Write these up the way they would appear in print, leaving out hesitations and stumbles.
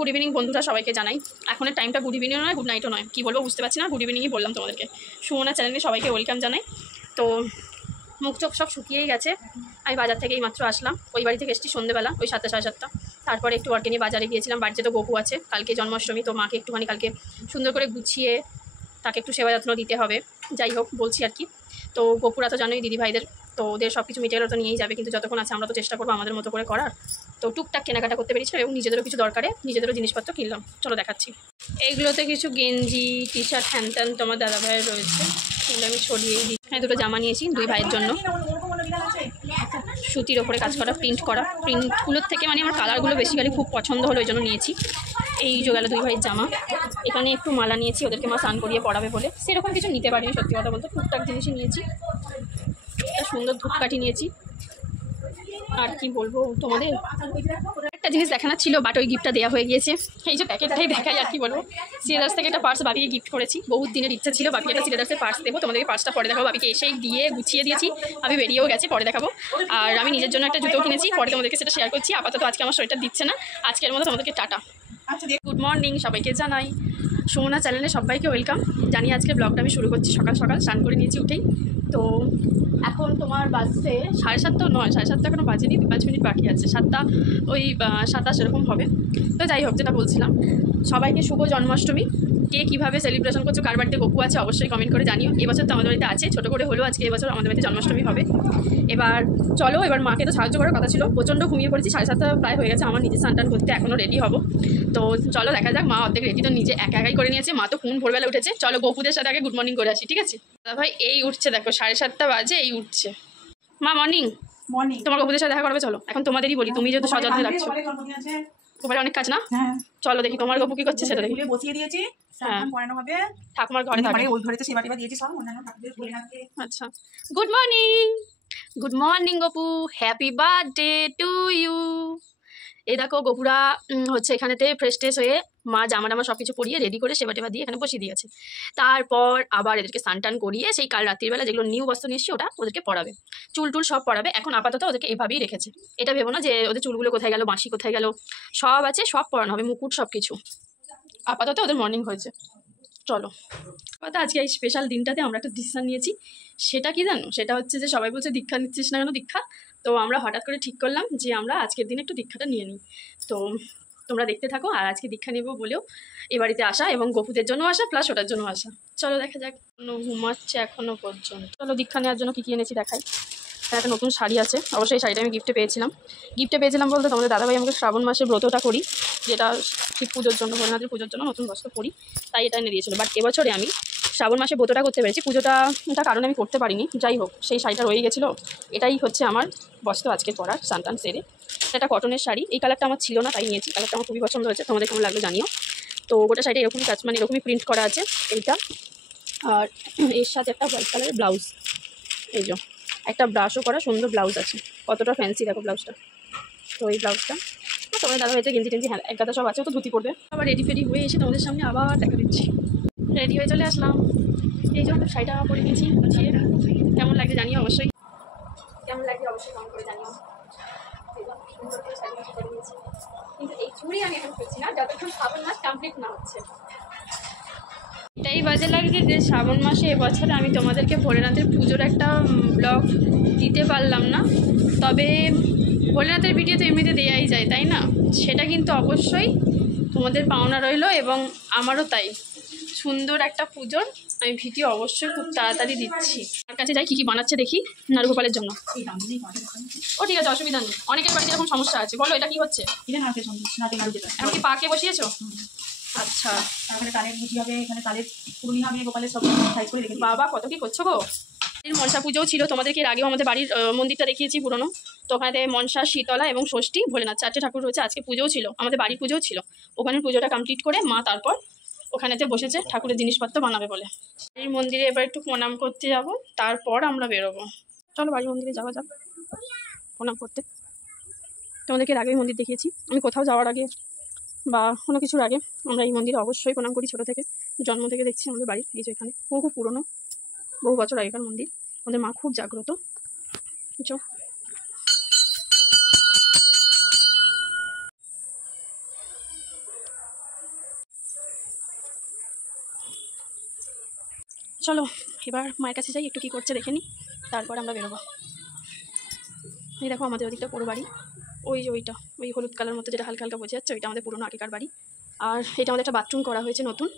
Good evening বন্ধুরা, সবাইকে জানাই। এখনের টাইমটা গুড ইভিনিং নয়, গুড নাইটও নয়, কী বলবো বুঝতে পারছি না। গুড ইভিনিংই বললাম তোমাদেরকে। সুমনা চ্যানেলে সবাইকে ওয়েলকাম জানাই। তো মুখ চোখ সব শুকিয়েই গেছে। আমি বাজার থেকে এই মাত্র আসলাম। ওই বাড়ি থেকে এসেছি সন্ধ্যেবেলা, ওই 7টা সাড়ে 7টা। তারপরে একটু ওয়ার্কে নিয়ে বাজারে গিয়েছিলাম। বাড়িতে তো গপু আছে, কালকে জন্মাষ্টমী, তো মাকে একটুখানি কালকে সুন্দর করে গুছিয়ে তাকে একটু সেবা যত্ন দিতে হবে। যাই হোক বলছি আর কি। তো গপুরা তো জানোই দিদি ভাইদের, তো ওদের সব কিছু মিটিয়ে তো নিয়েই যাবে, কিন্তু যতক্ষণ আছে আমরা তো চেষ্টা করবো আমাদের মতো করে করার। তো টুকটাক কেনাকাটা করতে পেরেছিলাম এবং নিজেদেরও কিছু দরকারে নিজেদেরও জিনিসপত্র কিনলাম। চলো দেখাচ্ছি। এইগুলোতে কিছু গেঞ্জি, টি শার্ট, হ্যান ত্যান তোমার দাদা ভাইয়ের রয়েছে, সেগুলো আমি ছড়িয়েই দিই। হ্যাঁ, দুটো জামা নিয়েছি দুই ভাইয়ের জন্য, সুতির ওপরে কাজ করা, প্রিন্ট করা। প্রিন্টগুলোর থেকে মানে আমার কালারগুলো বেসিক্যালি খুব পছন্দ হলো, ওই জন্য নিয়েছি। এই যে গেল দুই ভাইয়ের জামা। এখানে একটু মালা নিয়েছি, ওদেরকে মা স্নান করিয়ে পড়াবে বলে। সেরকম কিছু নিতে পারিনি সত্যি কথা বলতে, টুকটাক জিনিসই নিয়েছি। একটা সুন্দর ধূপকাঠি নিয়েছি। আর কি বলবো তোমাদের, একটা জিনিস দেখানো ছিল বাট ওই গিফটটা দেওয়া হয়ে গিয়েছে। এই যে প্যাকেটটাই দেখাই, আর কি বলবো। সিলেদার্স থেকে একটা পার্স বাবিকে গিফট করেছি। বহুত দিনের ইচ্ছা ছিল বাবিকে একটা সিলেদার্সের পার্স দেবো। তোমাদেরকে পার্সটা পরে দেখাবো। বাবিকে এসেই দিয়ে গুছিয়ে দিয়েছি, আমি বেরিয়েও গেছে, পরে দেখাবো। আর আমি নিজের জন্য একটা জুতো কিনেছি, পরে তোমাদেরকে সেটা শেয়ার করছি। আপাতত আজকে আমার শরীরটা দিচ্ছে না, আজকের মতো তোমাদেরকে টাটা। গুড মর্নিং সবাইকে জানাই, সুমনা চ্যানেলে সবাইকে ওয়েলকাম জানি। আজকে ব্লগটা আমি শুরু করছি সকাল সকাল, স্নান করে নিয়েছি উঠেই। তো এখন তোমার বাজছে 7:30 নয়, 7:30 এখনো বাজেনি, 5 মিনিট বাকি আছে। 7টা ওই 27 এরকম হবে। তো যাই হোক, যেটা বলছিলাম, সবাইকে শুভ জন্মাষ্টমী। কে কীভাবে সেলিব্রেশন করছো, কার বাড়িতে গপু আছে অবশ্যই কমেন্ট করে জানিও। এবছর তো আমাদের বাড়িতে আছে, ছোটো করে হলেও আজকে এবছর আমাদের বাড়িতে জন্মাষ্টমী হবে। এবার চলো, এবার মাকে তো সাহায্য করার কথা ছিল, প্রচণ্ড ঘুমিয়ে পড়েছি। 7:30 প্রায় হয়ে গেছে, আমার নিজে স্নান করতে এখনও রেডি হবো। তো চলো দেখা যাক। মা অর্ধেক রেডি তো নিজে একাই করে নিয়েছে, মা তো কোন ভোরবেলা উঠেছে। চলো গপুদের সাথে আগে গুড মর্নিং করে আসি, ঠিক আছে? দাদা ভাই এই উঠছে, দেখো 7:30 বাজে, এই উঠছে। মা মর্নিং। মর্নিং। তোমার গপুদের সাথে দেখা করবে, চলো। এখন তোমাদেরই বলি, তুমি যেহেতু সযত্নে রাখছো। গোপালে অনেক কাজ না? চলো দেখি তোমার গপু কি করছে সেটা দেখি। বসিয়ে দিয়েছি, পড়ানো হবে। ঠাকুমার ঘরে থাকে, ওই ঘরেতে সেবা টেবা দিয়েছি সব, অন্যান্য ঠাকুরদের বলে রাখতে। আচ্ছা, good morning. Good morning Gopu, happy birthday to you. এই দেখো গপুরা হচ্ছে এখানেতে ফ্রেশ ট্রেশ হয়ে মা জামা টামা সব কিছু পরিয়ে রেডি করে সেবা টেবা দিয়ে এখানে বসিয়ে দিয়েছে। তারপর আবার এদেরকে স্নান টান করিয়ে সেই কাল রাত্রিবেলা যেগুলো নিউ বস্ত্র নিয়ে এসছি ওটা ওদেরকে পরাবে, চুল টুল সব পরাবে। এখন আপাতত ওদেরকে এভাবেই রেখেছে, এটা ভেবো না যে ওদের চুলগুলো কোথায় গেল, বাঁশি কোথায় গেল, সব আছে, সব পরানো হবে, মুকুট সব কিছু। আপাতত ওদের মর্নিং হয়েছে। চলো আজকে এই স্পেশাল দিনটাতে আমরা একটা ডিসিশন নিয়েছি। সেটা কি জানো? সেটা হচ্ছে যে সবাই বলছে দীক্ষা নিচ্ছিস না কেন, দীক্ষা। তো আমরা হঠাৎ করে ঠিক করলাম যে আমরা আজকের দিনে একটু দীক্ষাটা নিয়ে নিই। তো তোমরা দেখতে থাকো। আর আজকে দীক্ষা নেবো বলেও এ বাড়িতে আসা, এবং গপুদের জন্য আসা প্লাস ওটার জন্য আসা। চলো দেখা যাক। ঘুমাচ্ছে এখনো পর্যন্ত। চলো দীক্ষা নেওয়ার জন্য কী কী এনেছি দেখাই। একটা নতুন শাড়ি আছে, অবশ্যই এই শাড়িটা আমি গিফটে পেয়েছিলাম বলতে তোমাদের দাদাভাই আমাকে শ্রাবণ মাসে ব্রতটা করি, যেটা শিব পুজোর জন্য, ভোলেনাথের পুজোর জন্য নতুন বস্ত্র পরি, তাই এটা এনে দিয়েছিল। বাট এবছরে আমি শ্রাবণ মাসে ব্রতটা করতে পেরেছি, পুজোটা কারণে আমি করতে পারিনি। যাই হোক, সেই শাড়িটা রয়ে গেছিলো, এটাই হচ্ছে আমার বস্ত্র আজকে পরার, স্নান সেরে। এটা কটনের শাড়ি, এই কালারটা আমার ছিল না তাই নিয়েছি। কালারটা আমার খুবই পছন্দ হয়েছে, তোমাদের কেমন লাগলো জানিও। তো গোটা শাড়িটা এরকমই কাজ, মানে এরকমই প্রিন্ট করা আছে এইটা। আর এর সাথে একটা হোয়াইট কালারের ব্লাউজ, এই যে একটা ব্রাশও করা সুন্দর ব্লাউজ আছে, কতটা ফ্যান্সি দেখো ব্লাউজটা। তো এই ব্লাউজটা তোমাদের দাদা হয়েছে, গেঞ্জি টেঞ্জি হ্যাঁ এক গাদা সব আছে, তো ধুতি পড়বে। আবার রেডি ফেডি হয়ে এসে তোমাদের সামনে আবার দেখা দিচ্ছি। রেডি হয়ে চলে আসলাম, এই জন্য শাড়িটা পরে নিয়েছি গুছিয়ে। কেমন লাগে জানিও অবশ্যই, কমেন্ট করে জানিও। কিন্তু এই চুড়ি আমি এখন করছি না যতক্ষণ শ্রাবণ মাস কমপ্লিট না হচ্ছে। এটাই বাজে লাগছে যে শ্রাবণ মাসে এবছর আমি তোমাদেরকে ভোলেনাথের পুজোর একটা ব্লগ দিতে পারলাম না। তবে ভোলেনাথের ভিডিও তো এমনিতে দেওয়াই যায়, তাই না? সেটা কিন্তু অবশ্যই তোমাদের পাওনা রইলো, এবং আমারও তাই। সুন্দর একটা পুজোর আমি ভিডিও অবশ্যই খুব তাড়াতাড়ি দিচ্ছি। আমার কাছে যাই কী কী বানাচ্ছে দেখি নারুগোপালের জন্য। ও ঠিক আছে, অসুবিধা নেই, অনেকের বাড়িতে এরকম সমস্যা আছে। বলো এটা কি হচ্ছে? এমন কি পাকে বসিয়েছো? আচ্ছা, তারপরে তালের গুটি হবে, এখানে তালের পুরনি হবে, গোপালের সব সাইজ করে রেখে। বাবা কত কি করছো গো। মনসা পুজোও ছিল, তোমাদেরকে এর আগেও আমাদের বাড়ির মন্দিরটা দেখিয়েছি পুরনো। তো ওখানে মনসা, শীতলা এবং ষষ্ঠী, ভোলেনাথ 4টে ঠাকুর রয়েছে। আজকে পুজোও ছিল, আমাদের বাড়ির পুজোও ছিল। ওখানে পুজোটা কমপ্লিট করে মা তারপর ওখানেতে বসেছে ঠাকুরের জিনিসপত্র বানাবে বলে। এই মন্দিরে এবার একটু প্রণাম করতে যাব, তারপর আমরা বেরোবো। চলো বাড়ির মন্দিরে যাওয়া যাক প্রণাম করতে। তোমাদেরকে এর আগেই মন্দির দেখিয়েছি। আমি কোথাও যাওয়ার আগে বা কোনো কিছুর আগে আমরা এই মন্দিরে অবশ্যই প্রণাম করি, ছোটো থেকে, জন্ম থেকে দেখছি আমাদের বাড়ি। এই যে এখানে বহু পুরনো, বহু বছর আগেকার মন্দির। আমাদের মা খুব জাগ্রত। চলো এবার মায়ের কাছে যাই, একটু কী করছে দেখে নিই, তারপর আমরা বেরোবো। এই দেখো আমাদের ওদিকটা পুরো বাড়ি, ওই যে ওইটা ওই হলুদ কালার মতো যেটা হালকা হালকা বোঝা যাচ্ছে, ওইটা আমাদের পুরোনো আগেকার বাড়ি। আর এটা আমাদের একটা বাথরুম করা হয়েছে নতুন,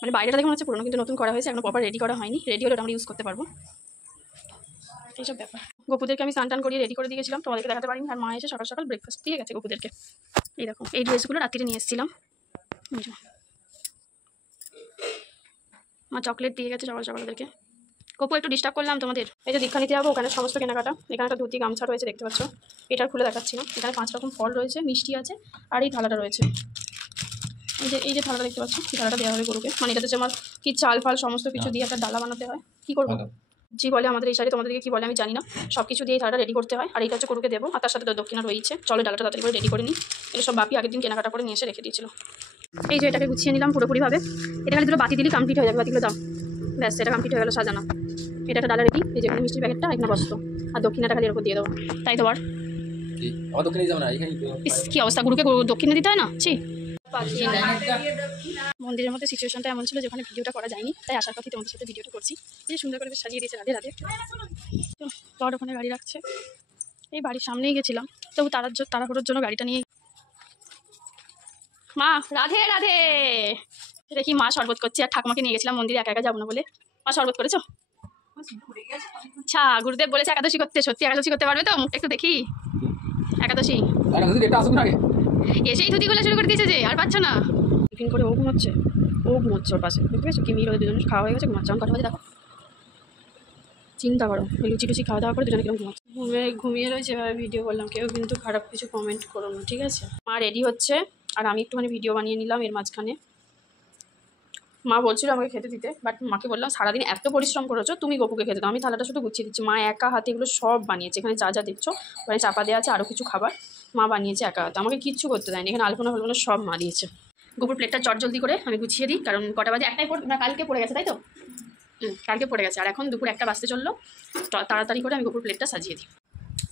মানে বাইরেটা দেখে মনে হচ্ছে পুরোনো, কিন্তু নতুন করা হয়েছে, এখন প্রপার রেডি করা হয়নি, রেডি হলে আমরা ইউজ করতে পারবো। এইসব ব্যাপার। গপুদেরকে আমি স্নান টান করিয়ে রেডি করে দিয়েছিলাম, তোমাদেরকে দেখাতে পারিনি। আর মা এসে সকাল সকাল ব্রেকফাস্ট দিয়ে গেছে গপুদেরকে। এই দেখো এই ড্রেসগুলো রাত্রিরে নিয়ে এসেছিলাম, মা চকলেট দিয়ে গেছে সকাল সকাল ওদেরকে। গপু একটু ডিস্টার্ব করলাম তোমাদের। এই যে দীক্ষা নিতে যাবো, ওখানে সমস্ত কেনাকাটা। এখানে একটা ধুতি গামছা রয়েছে দেখতে পাচ্ছ, এটা খুলে দেখাচ্ছি না। এখানে 5 রকম ফল রয়েছে, মিষ্টি আছে, আর এই থালাটা রয়েছে। এই যে থালাটা দেখতে পাচ্ছ, এই থালাটা দেওয়া হবে গরুকে, মানে এটাতে যে আমার কি চাল ফাল সমস্ত কিছু দিয়ে একটা ডালা বানাতে হয়। কি করবো জি বলে আমাদের এই সাইডে, তোমাদেরকে কি বলে আমি জানি না, সব কিছু দিয়ে এই থালাটা রেডি করতে হয়। আর এটা হচ্ছে গরুকে দেবো, আর তার সাথে দক্ষিণা রয়েছে। চলো ডালাটা তাড়াতাড়ি করে রেডি করে নিই। এটা সব বাপি আগের দিন কেনাকাটা করে নিয়ে এসে রেখে দিয়েছিল। এই যে এটাকে গুছিয়ে নিলাম পুরোপুরিভাবে। এটা খালি দুটো বাতি দিলেই কমপ্লিট হয়ে যাবে, বাতিগুলো দাও, ব্যাস এটা কমপ্লিট হয়ে গেলো সাজানো। এটা একটা ডালা রেডি, এই যে মিষ্টির প্যাকেটটা এখানে বসতো, আর দক্ষিণাটা খালি এর উপর দিয়ে দেবো, তাই তো। আর কি অবস্থা, গুরুকে দক্ষিণে দিতে হয় না? ছি। মন্দিরের মধ্যে সিচুয়েশনটা এমন ছিল যেখানে ভিডিওটা করা যায়নি, তাই আসার পথে তোমাদের সাথে ভিডিওটা করছি। যে সুন্দর করে সাজিয়ে দিয়েছে, রাধে রাধে। বড় ওখানে গাড়ি রাখছে, এই বাড়ির সামনেই গেছিলাম, তবু তাড়াহুড়োর জন্য গাড়িটা নিয়ে। মা রাধে রাধে। দেখি মা শরবত করছে, আর ঠাকুমাকে নিয়ে গেছিলাম মন্দিরে, একা একা যাবো না বলে। মা শরবত করেছো? আচ্ছা, গুরুদেব বলেছে একাদশী করতে, সত্যি একাদশী করতে পারবে তো? মুখটা একটু দেখি। একাদশী এসেই ধুতি গোলা শুরু করে দিয়েছে যে, আর পাচ্ছ না। টিফিন করে ও ঘুমোচ্ছে ওর পাশে, বুঝতে পেরেছো? কি মিল, ওদের দুজনে খাওয়া হয়ে গেছে, ঘুমাচ্ছে। কটা বাজে দেখো, চিন্তা করো। লুচি টুচি খাওয়া দাওয়া করে দুজনে কিরকম ঘুমাচ্ছে। ঘুমিয়ে রয়েছে, এভাবে ভিডিও করলাম, কেউ কিন্তু খারাপ কিছু কমেন্ট করো না, ঠিক আছে? মা রেডি হচ্ছে, আর আমি একটুখানি ভিডিও বানিয়ে নিলাম এর মাঝখানে। মা বলছিল আমাকে খেতে দিতে, বাট মাকে বললাম সারাদিন এত পরিশ্রম করেছো, তুমি গপুকে খেতে দাও, আমি থালাটা শুধু গুছিয়ে দিচ্ছি। মা একা হাতে এগুলো সব বানিয়েছে, এখানে যা যা দেখছো ওখানে চাপা দেওয়া আছে, আরও কিছু খাবার মা বানিয়েছে একা হাতে, আমাকে কিচ্ছু করতে দেয়নি। এখানে আলপনা ফালপনা সব মা দিয়েছে। গপুর প্লেটটা চট জলদি করে আমি গুছিয়ে দিই, কারণ কটা বাজে, একটাই কালকে পড়ে গেছে, তাই তো? কালকে পড়ে গেছে, আর এখন দুপুর 1টা বাজতে চললো। তাড়াতাড়ি করে আমি গপুর প্লেটটা সাজিয়ে দিই।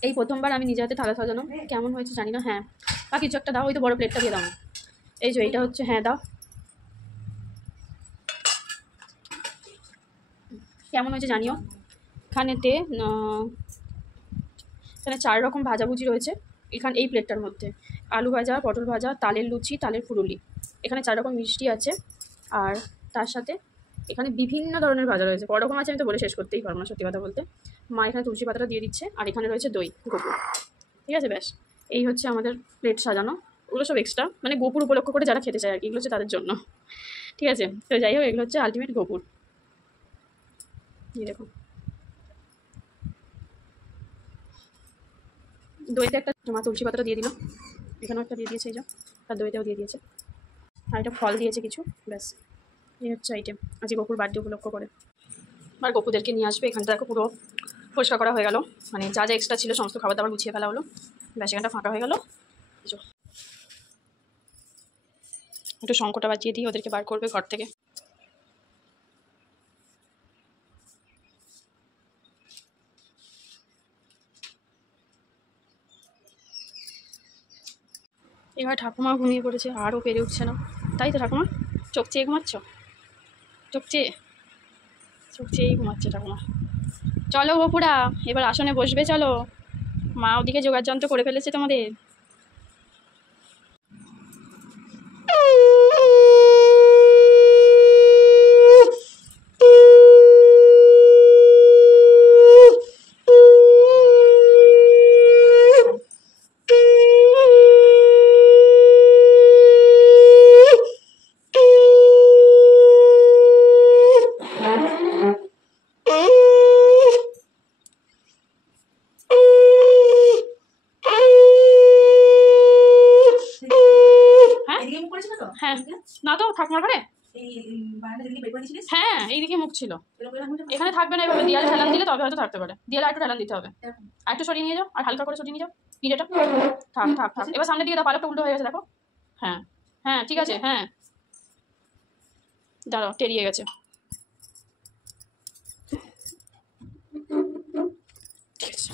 এই প্রথমবার আমি নিজে হাতে থালা সাজানো, কেমন হয়েছে জানি না। হ্যাঁ, বা কিছু একটা দাও, ওই তো বড় প্লেটটা দিয়ে দাও। এই যে এইটা হচ্ছে, হ্যাঁ দাও। কেমন হয়েছে জানিও। এখানেতে এখানে 4 রকম ভাজাভুজি রয়েছে এখানে এই প্লেটটার মধ্যে। আলু ভাজা, পটল ভাজা, তালের লুচি, তালের ফুরুলি, এখানে 4 রকম মিষ্টি আছে, আর তার সাথে এখানে বিভিন্ন ধরনের ভাজা রয়েছে। বড় রকম আছে, আমি তো বলে শেষ করতেই পারবো না সত্যি কথা বলতে। মা এখানে তুলসী পাতাটা দিয়ে দিচ্ছে, আর এখানে রয়েছে দই গোপুর, ঠিক আছে? ব্যাস এই হচ্ছে আমাদের প্লেট সাজানো। ওগুলো সব এক্সট্রা, মানে গোপুর উপলক্ষ করে যারা খেতে চায় আর কি, এগুলো হচ্ছে তাদের জন্য, ঠিক আছে? তো যাই হোক, এগুলো হচ্ছে আলটিমেট গোপুর। এই দেখো দইতে একটা মা তুলসী পাতাটা দিয়ে দিল, এখানেও একটা দিয়ে দিয়েছে, এই যে আর দইটাও দিয়ে দিয়েছে, আর এটা ফল দিয়েছে কিছু। ব্যাস এই হচ্ছে আইটেম আজকে গপুর বার্থডে উপলক্ষ করে। আর গপুদেরকে নিয়ে আসবে। এখানটা দেখো পুরো পরিষ্কার করা হয়ে গেল, মানে যা যা এক্সট্রা ছিল সমস্ত খাবার দাবার গুছিয়ে ফেলা হলো। ব্যাস এখানটা ফাঁকা হয়ে গেল। একটু শঙ্কটা বাজিয়ে দিই, ওদেরকে বার করবে ঘর থেকে। এবার ঠাকুমা ঘুমিয়ে পড়েছে, আরও পেরে উঠছে না, তাই তো ঠাকুমা? চোখ চেয়ে ঘুমাচ্ছ? চোখ চেয়েই ঘুমাচ্ছে ঠাকুমা। চলো গপুরা, এবার আসনে বসবে, চলো। মা ওদিকে জোগাড় যন্ত্র করে ফেলেছে তোমাদের। হ্যাঁ না তো ঠাকুমার ঘরে, হ্যাঁ এইদিকে মুখ ছিল, এখানে থাকবে না। এভাবে দেয়ালে ঠেলান দিলে তবে হয়তো থাকতে পারে, দেয়ালে একটু ঠেলান দিতে হবে, আর একটু সরিয়ে নিয়ে যাও, আর হালকা করে সরিয়ে নিয়ে যাও পিঠেটা। থাক থাক থাক, এবার সামনের দিকে দাও, পালকটা উল্টো হয়ে গেছে দেখো। হ্যাঁ হ্যাঁ ঠিক আছে, হ্যাঁ দাঁড়াও, টেরিয়ে গেছে। ঠিক আছে।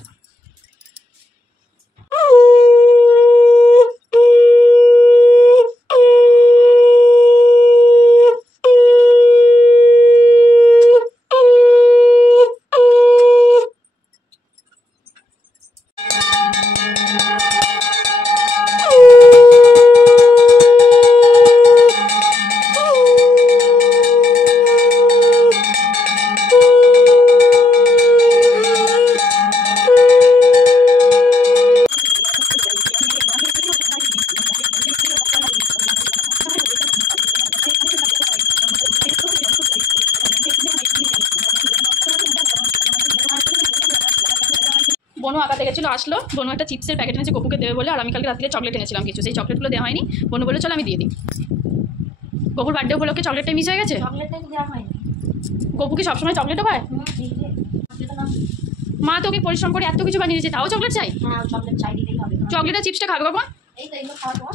আবার দেখেছিল আসলো, বনু একটা চিপসের প্যাকেট এনেছে গপুকে দেবে বলে, আর আমি কালকে রাত্রে চকলেট এনেছিলাম কিছু, সেই চকলেটগুলো দেওয়া হয়নি। বনু বলে চলো আমি দিয়ে দিই। গপুর বার্থডে উপলক্ষে চকলেটটা মিস হয়ে গেছে। চকলেটটা তো দেওয়া হয়নি। গপু কি সবসময় চকলেটও খায়? মা তোকে পরিশ্রম করে এত কিছু বানিয়ে দিয়েছে, তাও চকলেট চাই? হ্যাঁ, চকলেট চাই, দিতেই হবে। চকলেট আর চিপসটা খাবে কখন? এই তো এগুলো খাওয়া দাওয়া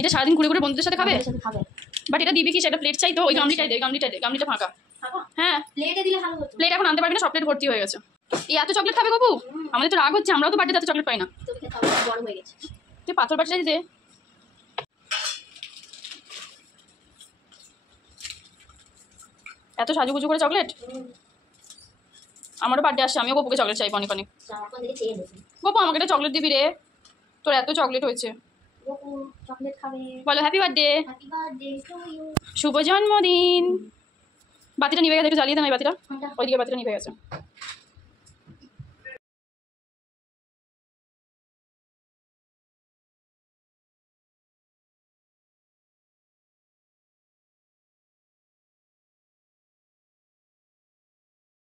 এটা সারাদিন ঘুরে ঘুরে বন্ধুদের সাথে খাবে। খাবে। বাট এটা দিবি কি, সেটা প্লেট চাই তো, ওই গামলিটাই দে, গামলিটা ফাঁকা। হ্যাঁ, প্লেটে দিলে ভালো হতো। প্লেট এখন আনতে পারবি না, সব প্লেট ভর্তি হয়ে গেছে। এই এত চকলেট খাবে গপু? আমাদের তো রাগ হচ্ছে, আমরাও তো বার্থডে এত চকলেট পাই না। তোর খেতে হবে, বড় হয়ে গেছে। তুই পাথর বাটিটা দে। এত সাজুগুজু করে চকলেট। আমারও বার্থডে আসছে, আমিও গপুকে চকলেট চাইবো অনেক অনেক। এখন থেকে চেয়ে দেখি। গপু আমাকে একটা চকলেট দিবি রে, তোর এত চকলেট হয়েছে। গপু চকলেট খাবে। বলো happy birthday. Happy birthday to you. শুভ জন্মদিন। বাতিটা নিভে গেছে, একটু জ্বালিয়ে দেন ওই বাতিটা। কোনটা? ওইদিকে বাতিটা নিভে গেছে।